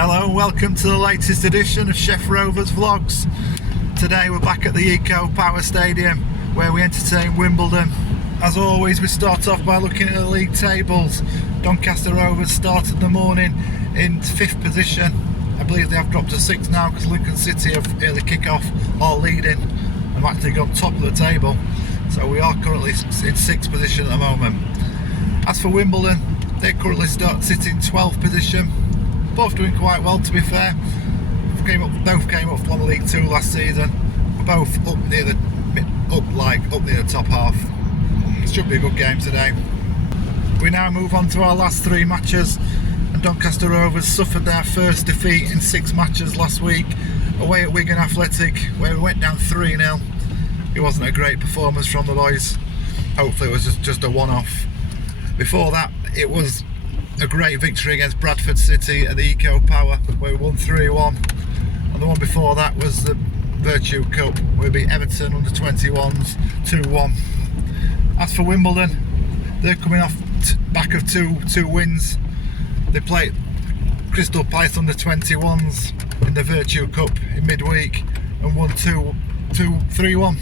Hello and welcome to the latest edition of Chef Rover's Vlogs. Today we're back at the Eco Power Stadium where we entertain Wimbledon. As always, we start off by looking at the league tables. Doncaster Rovers started the morning in 5th position. I believe they have dropped to 6th now because Lincoln City have early kick-off all leading and have actually gone top of the table. So we are currently in 6th position at the moment. As for Wimbledon, they currently sitting 12th position. Both doing quite well, to be fair. Both came up from League 2 last season. We're both up near the top half. It should be a good game today. We now move on to our last 3 matches, and Doncaster Rovers suffered their first defeat in 6 matches last week away at Wigan Athletic, where we went down 3-0. It wasn't a great performance from the boys. Hopefully it was just a one-off. Before that, it was a great victory against Bradford City at the Eco Power, where we won 3-1, and the one before that was the Virtue Cup, where we beat Everton under 21s 2-1. As for Wimbledon, they're coming off back of two wins. They played Crystal Palace under 21s in the Virtue Cup in midweek and won 3-1.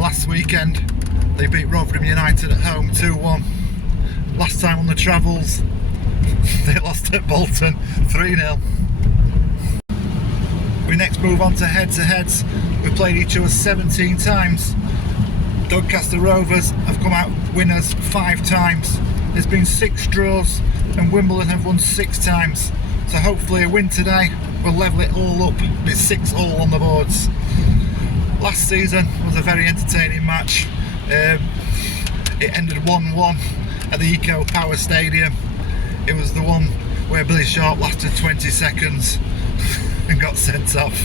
Last weekend they beat Rotherham United at home 2-1. Last time on the travels, they lost at Bolton 3-0. We next move on to head-to-heads. We played each other 17 times. Doncaster Rovers have come out winners 5 times. There's been 6 draws and Wimbledon have won 6 times. So hopefully a win today will level it all up. It's 6-all on the boards. Last season was a very entertaining match. It ended 1-1 at the Eco Power Stadium. It was the one where Billy Sharp lasted 20 seconds and got sent off.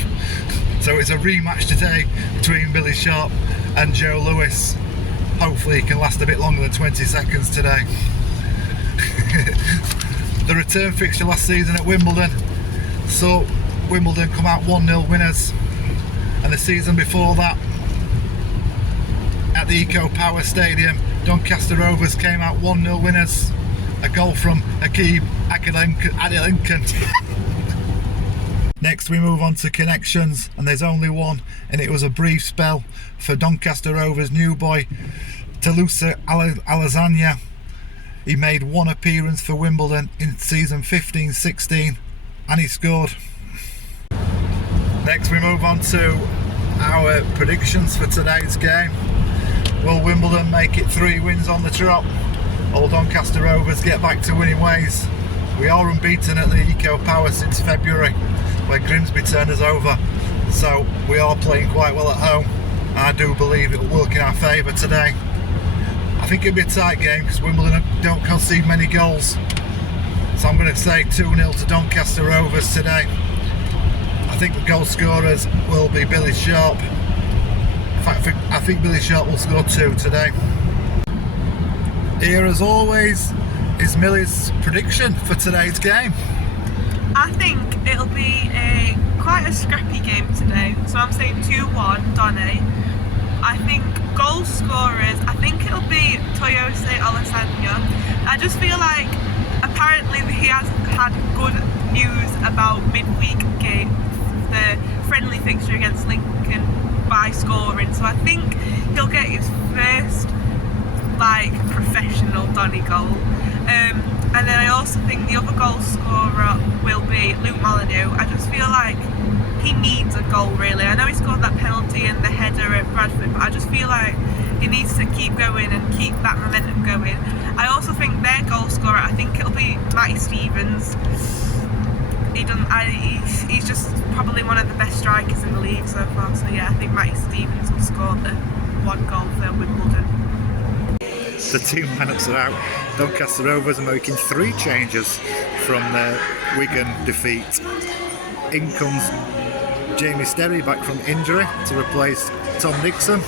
So it's a rematch today between Billy Sharp and Joe Lewis. Hopefully he can last a bit longer than 20 seconds today. The return fixture last season at Wimbledon saw Wimbledon come out 1-0 winners, and the season before that at the Eco Power Stadium, Doncaster Rovers came out 1-0 winners. A goal from Akib Adelinkan. Next we move on to connections, and there's only one, and it was a brief spell for Doncaster Rovers new boy Talusa Alazanya. He made 1 appearance for Wimbledon in season 15-16 and he scored. Next we move on to our predictions for today's game. Will Wimbledon make it 3 wins on the trot? Or Doncaster Rovers get back to winning ways? We are unbeaten at the Eco Power since February, where Grimsby turned us over. So we are playing quite well at home. I do believe it will work in our favour today. I think it'll be a tight game because Wimbledon don't concede many goals. So I'm going to say 2-0 to Doncaster Rovers today. I think the goal scorers will be Billy Sharp. In fact, I think Billy Sharp will score 2 today. Here, as always, is Millie's prediction for today's game. I think it'll be quite a scrappy game today. So I'm saying 2-1, Donny. I think goal scorers, I think it'll be Toyose Alessandro. I just feel like apparently he has had good news about midweek games, the friendly fixture against Lincoln, by scoring, so I think he'll get his first professional Donny goal, and then I also think the other goal scorer will be Luke Molyneux. I just feel like he needs a goal really. I know he scored that penalty and the header at Bradford, but I just feel like he needs to keep going and keep that momentum going. I also think their goal scorer, I think it'll be Matty Stevens. He's just probably one of the best strikers in the league so far, so yeah, I think Matty Stevens will score the 1 goal for Wimbledon. The team lineups are out. Doncaster Rovers are making 3 changes from their Wigan defeat. In comes Jamie Sterry back from injury to replace Tom Nixon.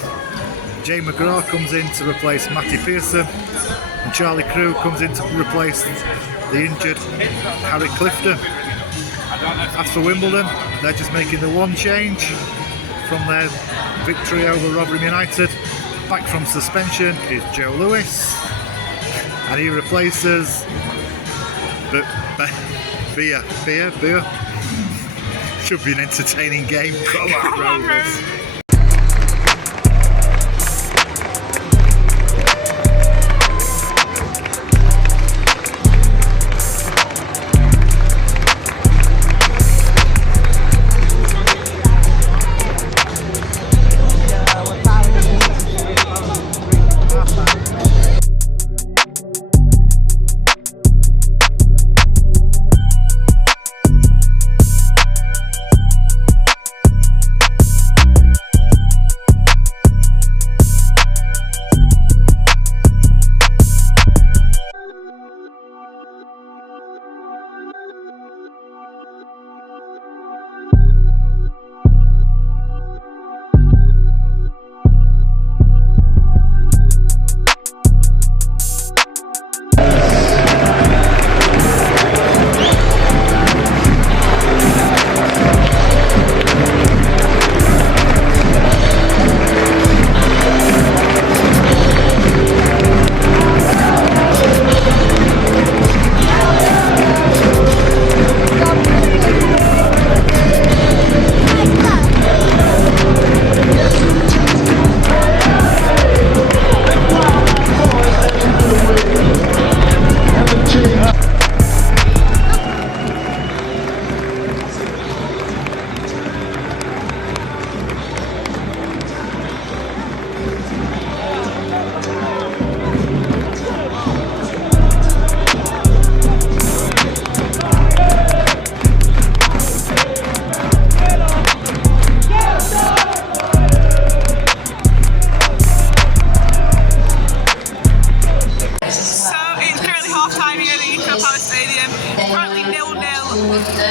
Jay McGraw comes in to replace Matty Pearson, and Charlie Crew comes in to replace the injured Harry Clifton. As for Wimbledon, they're just making the 1 change from their victory over Rotherham United. Back from suspension is Joe Lewis, and he replaces the Beer. Should be an entertaining game. Come on, Rovers.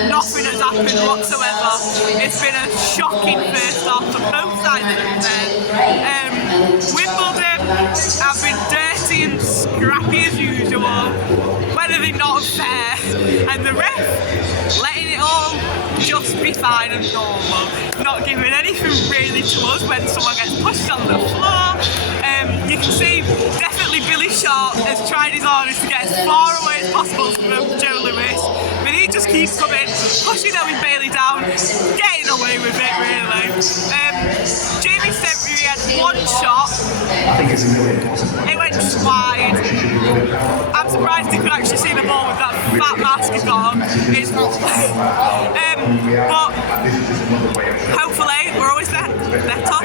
Nothing has happened whatsoever. It's been a shocking first half for both sides of the bed. Wimbledon have been dirty and scrappy as usual, whether they're not fair, and the ref letting it all just be fine and normal, not giving anything really to us when someone gets pushed on the floor. You can see definitely Billy Sharp has tried his hardest to get as far away as possible from Joe Lewis, but he just keeps coming, pushing Owen Bailey down, getting away with it really. Jamie Stembury had one shot, it went wide. I'm surprised he could actually see the ball with that fat mask he's got on. It's not but hopefully we're always better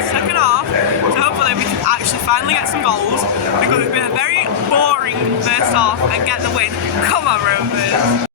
second half, so hopefully we can actually finally get some goals, because it's been a very boring first half, and get the win. Come on, Rovers.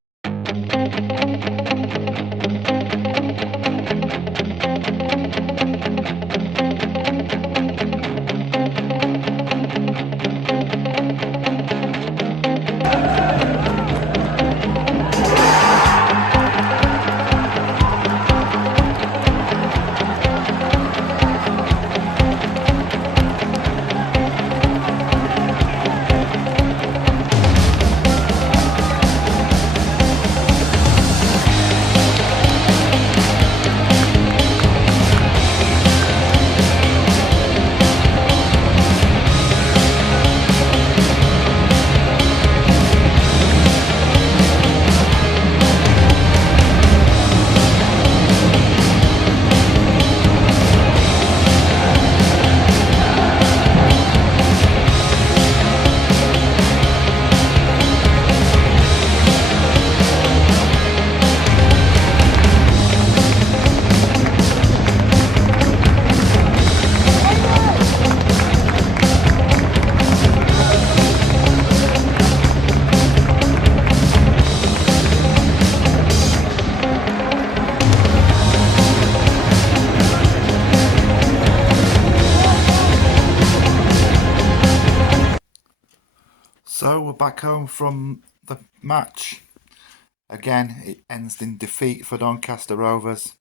So we're back home from the match. Again, it ends in defeat for Doncaster Rovers.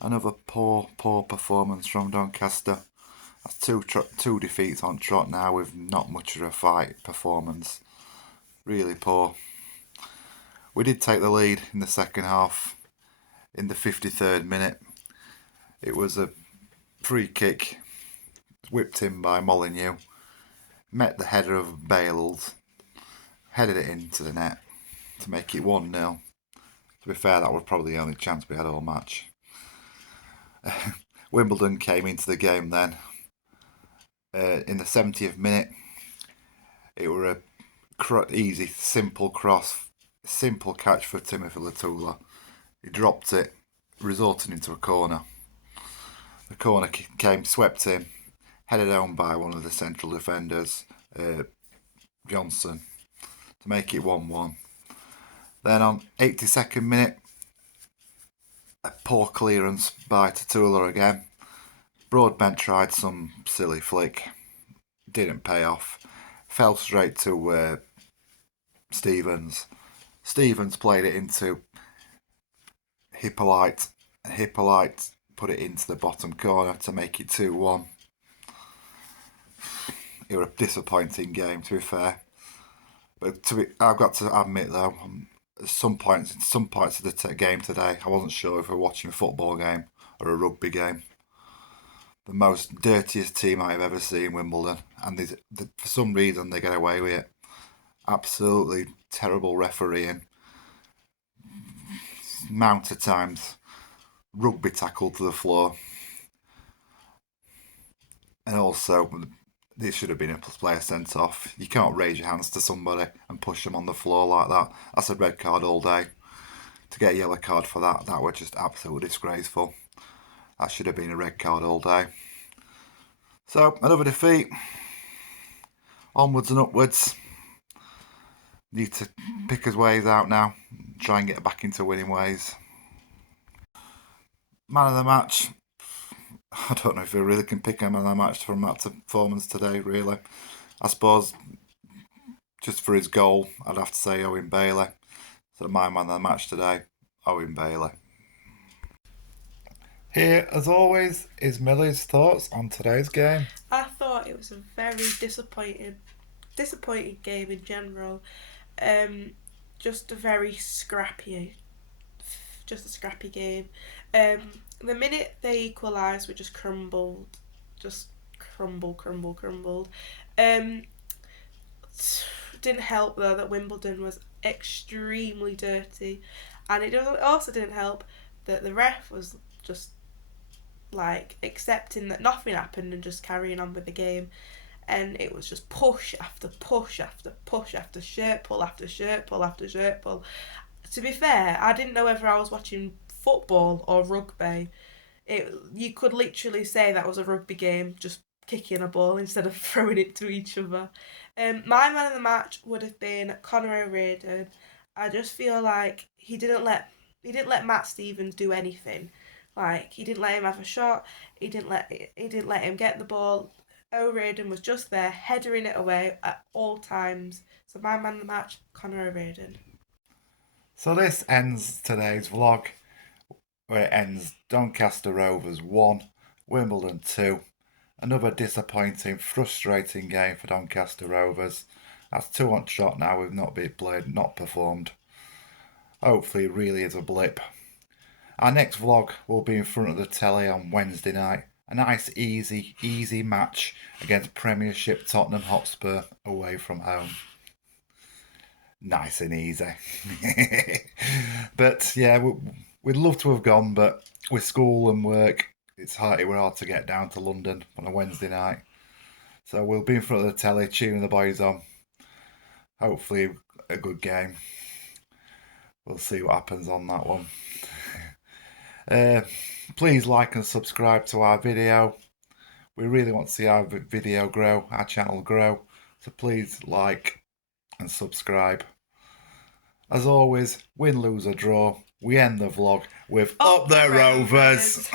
Another poor performance from Doncaster. That's two defeats on trot now with not much of a fight performance. Really poor. We did take the lead in the second half in the 53rd minute. It was a free kick whipped in by Molyneux. Met the header of Bales. Headed it into the net. to make it 1-0. To be fair, that was probably the only chance we had all match. Wimbledon came into the game then. In the 70th minute, it were a easy, simple cross, simple catch for Timothy Latula. He dropped it, resulting into a corner. The corner came swept in, headed home by one of the central defenders, Johnson, to make it 1-1. Then on 82nd minute, a poor clearance by Tatula again. Broadbent tried some silly flick, didn't pay off, fell straight to Stevens. Stevens played it into Hippolyte. Hippolyte put it into the bottom corner to make it 2-1. It was a disappointing game, to be fair. But I've got to admit though, some points of the game today, I wasn't sure if we were watching a football game or a rugby game. The most dirtiest team I've ever seen, Wimbledon, and for some reason they get away with it. Absolutely terrible refereeing. Amount of times rugby tackle to the floor, and also there should have been a player sent off. You can't raise your hands to somebody and push them on the floor like that. That's a red card all day. To get a yellow card for that was just absolutely disgraceful. That should have been a red card all day. So, another defeat. Onwards and upwards. Need to pick his ways out now. Try and get back into winning ways. Man of the match. I don't know if we really can pick a man of the match from that performance today, really. I suppose just for his goal, I'd have to say Owen Bailey. So my man of the match today, Owen Bailey. Here, as always, is Millie's thoughts on today's game. I thought it was a very disappointing game in general. Just a very scrappy game. The minute they equalised, we just crumbled. Just crumbled. Didn't help though that Wimbledon was extremely dirty, and it also didn't help that the ref was just like accepting that nothing happened and just carrying on with the game. And it was just push after push after push after shirt pull after shirt pull after shirt pull. To be fair, I didn't know whether I was watching football or rugby. You could literally say that was a rugby game, just kicking a ball instead of throwing it to each other. My man of the match would have been Conor O'Riordan. I just feel like he didn't let Matt Stevens do anything. Like, he didn't let him have a shot. He didn't let him get the ball. O'Riordan was just there, headering it away at all times. So my man of the match, Conor O'Riordan. So this ends today's vlog, where it ends Doncaster Rovers 1, Wimbledon 2. Another disappointing, frustrating game for Doncaster Rovers. That's 2 on trot now. We've not been played, not performed. Hopefully it really is a blip. Our next vlog will be in front of the telly on Wednesday night. A nice, easy match against Premiership Tottenham Hotspur away from home. Nice and easy. But yeah, we'd love to have gone, but with school and work, it were hard to get down to London on a Wednesday night. So we'll be in front of the telly, cheering the boys on. Hopefully a good game. We'll see what happens on that one. Please like and subscribe to our video. We really want to see our video grow, our channel grow. So please like and subscribe. As always, win, lose or draw, we end the vlog with Up the Rovers!